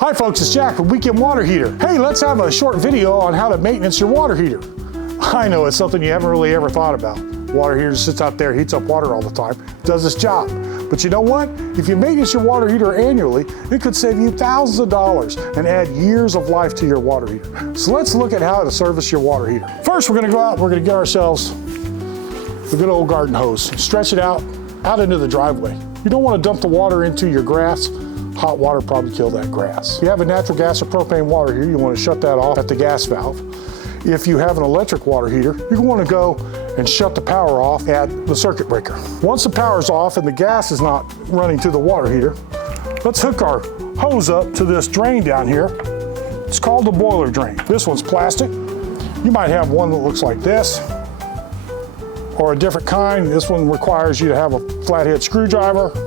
Hi folks, it's Jack with Weekend Water Heater. Hey, let's have a short video on how to maintenance your water heater. I know it's something you haven't really ever thought about. Water heater sits out there, heats up water all the time, does its job. But you know what? If you maintenance your water heater annually, it could save you thousands of dollars and add years of life to your water heater. So let's look at how to service your water heater. First, we're gonna go out and we're gonna get ourselves a good old garden hose. Stretch it out into the driveway. You don't want to dump the water into your grass. Hot water probably kill that grass. If you have a natural gas or propane water heater, you want to shut that off at the gas valve. If you have an electric water heater, you want to go and shut the power off at the circuit breaker. Once the power's off and the gas is not running to the water heater, let's hook our hose up to this drain down here. It's called the boiler drain. This one's plastic. You might have one that looks like this, or a different kind. This one requires you to have a flathead screwdriver.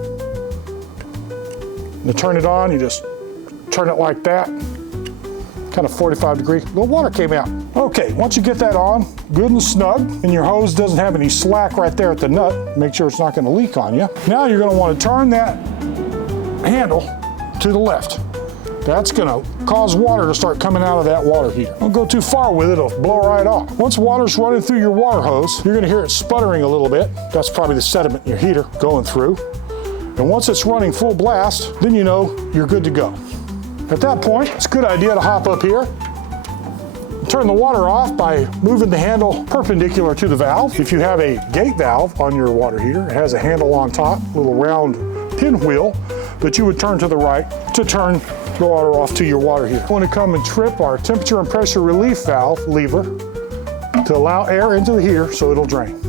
To turn it on, you just turn it like that, kind of 45 degrees. The water came out. Okay, once you get that on, good and snug, and your hose doesn't have any slack right there at the nut, make sure it's not going to leak on you. Now you're going to want to turn that handle to the left. That's going to cause water to start coming out of that water heater. Don't go too far with it, it'll blow right off. Once water's running through your water hose, you're going to hear it sputtering a little bit. That's probably the sediment in your heater going through. And once it's running full blast, then you know you're good to go. At that point, it's a good idea to hop up here, turn the water off by moving the handle perpendicular to the valve. If you have a gate valve on your water heater, it has a handle on top, a little round pinwheel that you would turn to the right to turn the water off to your water heater. We want to come and trip our temperature and pressure relief valve lever to allow air into the heater so it'll drain.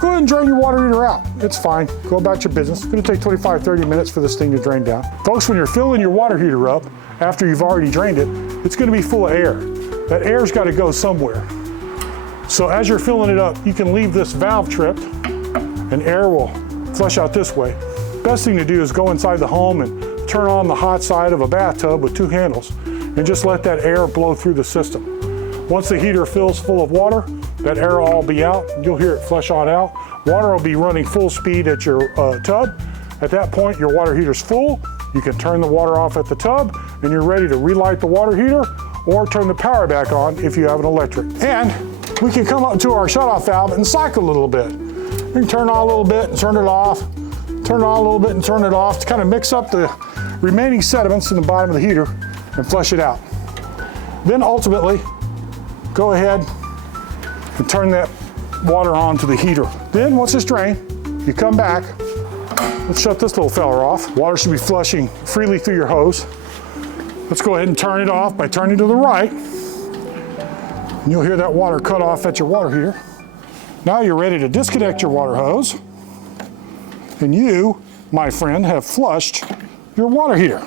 Go ahead and drain your water heater out. It's fine. Go about your business. It's going to take 25-30 minutes for this thing to drain down. Folks, when you're filling your water heater up, after you've already drained it, it's going to be full of air. That air's got to go somewhere. So as you're filling it up, you can leave this valve tripped and air will flush out this way. Best thing to do is go inside the home and turn on the hot side of a bathtub with two handles and just let that air blow through the system. Once the heater fills full of water, that air will all be out. You'll hear it flush on out. Water will be running full speed at your tub. At that point, your water heater's full. You can turn the water off at the tub and you're ready to relight the water heater or turn the power back on if you have an electric. And we can come up to our shutoff valve and cycle a little bit. We can turn on a little bit and turn it off, turn on a little bit and turn it off to kind of mix up the remaining sediments in the bottom of the heater and flush it out. Then ultimately, go ahead and turn that water on to the heater. Then once it's drained, you come back. Let's shut this little fella off. Water should be flushing freely through your hose. Let's go ahead and turn it off by turning to the right. And you'll hear that water cut off at your water heater. Now you're ready to disconnect your water hose. And you, my friend, have flushed your water heater.